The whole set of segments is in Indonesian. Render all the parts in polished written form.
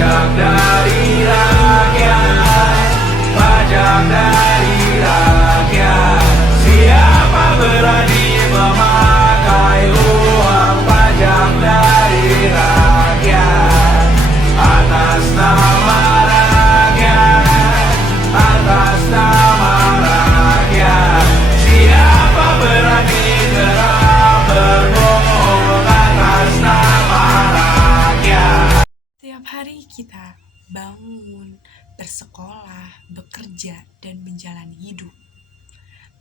Pajak dari rakyat, pajak dari rakyat. Siapa berani memakai uang pajak dari rakyat? Atas nama rakyat, atas nama rakyat. Siapa berani gerak berbohong atas nama rakyat? Setiap hari kita bangun, bersekolah, bekerja, dan menjalani hidup.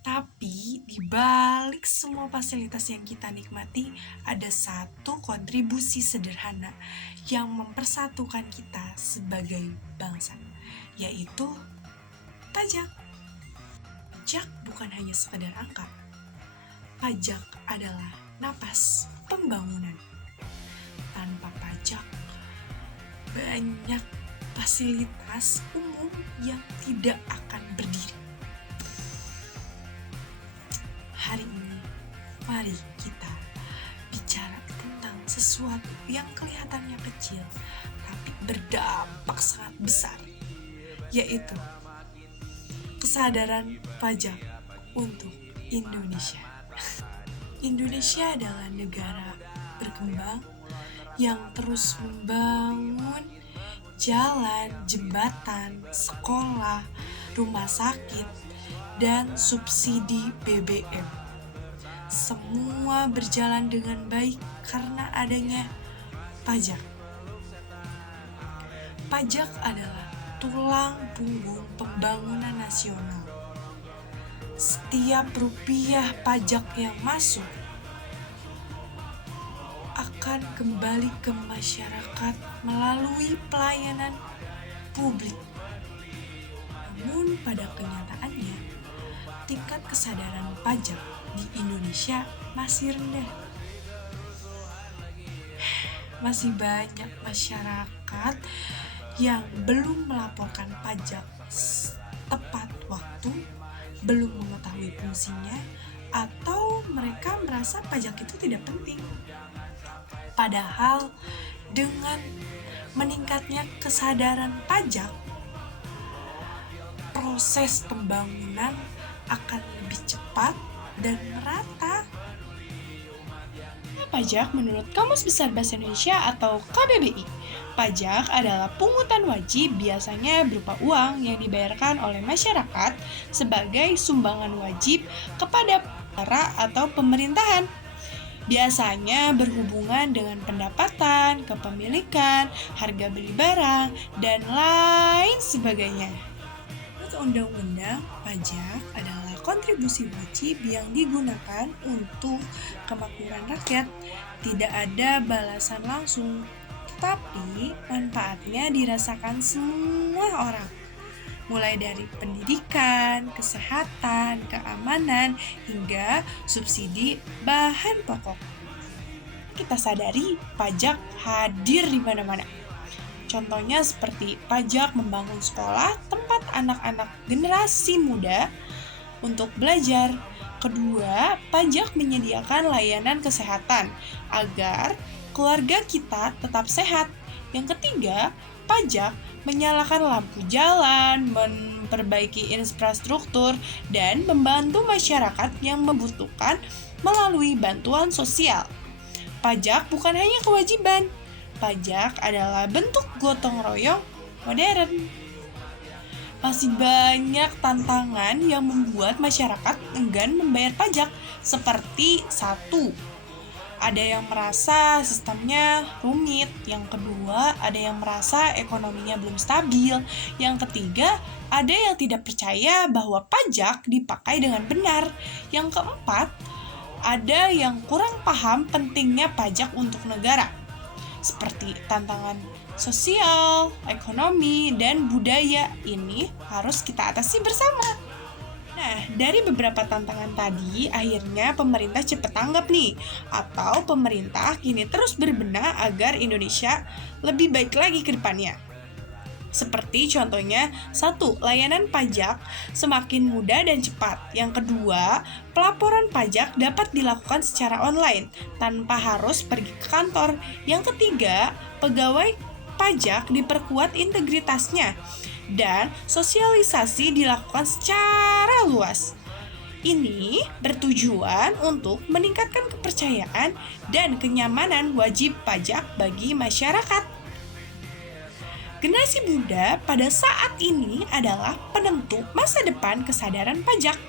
Tapi di balik semua fasilitas yang kita nikmati, ada satu kontribusi sederhana yang mempersatukan kita sebagai bangsa, yaitu pajak. Pajak bukan hanya sekedar angka. Pajak adalah napas pembangunan. Tanpa pajak, banyak fasilitas umum yang tidak akan berdiri. Hari ini, mari kita bicara tentang sesuatu yang kelihatannya kecil, tapi berdampak sangat besar, yaitu kesadaran pajak untuk Indonesia. Indonesia adalah negara berkembang yang terus membangun jalan, jembatan, sekolah, rumah sakit, dan subsidi BBM. Semua berjalan dengan baik karena adanya pajak. Pajak adalah tulang punggung pembangunan nasional. Setiap rupiah pajak yang masuk akan kembali ke masyarakat melalui pelayanan publik. Namun pada kenyataannya, tingkat kesadaran pajak di Indonesia masih rendah. Masih banyak masyarakat yang belum melaporkan pajak tepat waktu, belum mengetahui fungsinya, atau mereka merasa pajak itu tidak penting. Padahal dengan meningkatnya kesadaran pajak, proses pembangunan akan lebih cepat dan merata. Pajak menurut Kamus Besar Bahasa Indonesia atau KBBI. Pajak adalah pungutan wajib biasanya berupa uang yang dibayarkan oleh masyarakat sebagai sumbangan wajib kepada negara atau pemerintahan. Biasanya berhubungan dengan pendapatan, kepemilikan, harga beli barang, dan lain sebagainya. Menurut undang-undang, pajak adalah kontribusi wajib yang digunakan untuk kemakmuran rakyat. Tidak ada balasan langsung, tapi manfaatnya dirasakan semua orang. Mulai dari pendidikan, kesehatan, keamanan, hingga subsidi bahan pokok. Kita sadari pajak hadir di mana-mana. Contohnya seperti pajak membangun sekolah tempat anak-anak generasi muda untuk belajar. Kedua, pajak menyediakan layanan kesehatan agar keluarga kita tetap sehat. Yang ketiga, pajak menyalakan lampu jalan, memperbaiki infrastruktur, dan membantu masyarakat yang membutuhkan melalui bantuan sosial. Pajak bukan hanya kewajiban, pajak adalah bentuk gotong royong modern. Masih banyak tantangan yang membuat masyarakat enggan membayar pajak, seperti 1. Ada yang merasa sistemnya rumit. Yang kedua, ada yang merasa ekonominya belum stabil. Yang ketiga, ada yang tidak percaya bahwa pajak dipakai dengan benar. Yang keempat, ada yang kurang paham pentingnya pajak untuk negara. Seperti tantangan sosial, ekonomi, dan budaya ini harus kita atasi bersama. Nah, dari beberapa tantangan tadi, akhirnya pemerintah cepat tanggap nih. Atau pemerintah kini terus berbenah agar Indonesia lebih baik lagi ke depannya. Seperti contohnya, 1. Layanan pajak semakin mudah dan cepat. Yang kedua, pelaporan pajak dapat dilakukan secara online tanpa harus pergi ke kantor. Yang ketiga, pegawai pajak diperkuat integritasnya dan sosialisasi dilakukan secara luas. Ini bertujuan untuk meningkatkan kepercayaan dan kenyamanan wajib pajak bagi masyarakat. Generasi muda pada saat ini adalah penentu masa depan kesadaran pajak.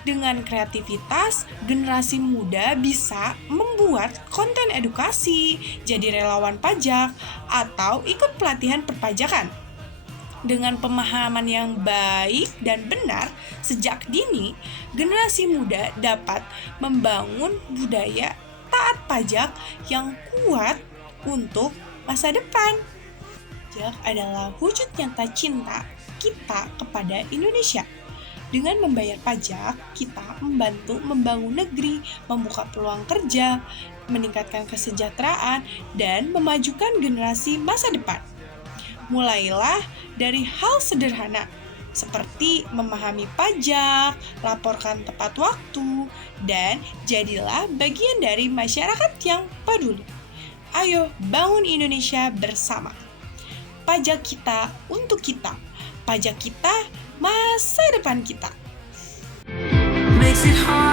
Dengan kreativitas, generasi muda bisa membuat konten edukasi, jadi relawan pajak, atau ikut pelatihan perpajakan. Dengan pemahaman yang baik dan benar sejak dini, generasi muda dapat membangun budaya taat pajak yang kuat untuk masa depan. Pajak adalah wujud nyata cinta kita kepada Indonesia. Dengan membayar pajak, kita membantu membangun negeri, membuka peluang kerja, meningkatkan kesejahteraan, dan memajukan generasi masa depan. Mulailah dari hal sederhana, seperti memahami pajak, laporkan tepat waktu, dan jadilah bagian dari masyarakat yang peduli. Ayo bangun Indonesia bersama. Pajak kita untuk kita. Pajak kita, masa depan kita. Makes it hard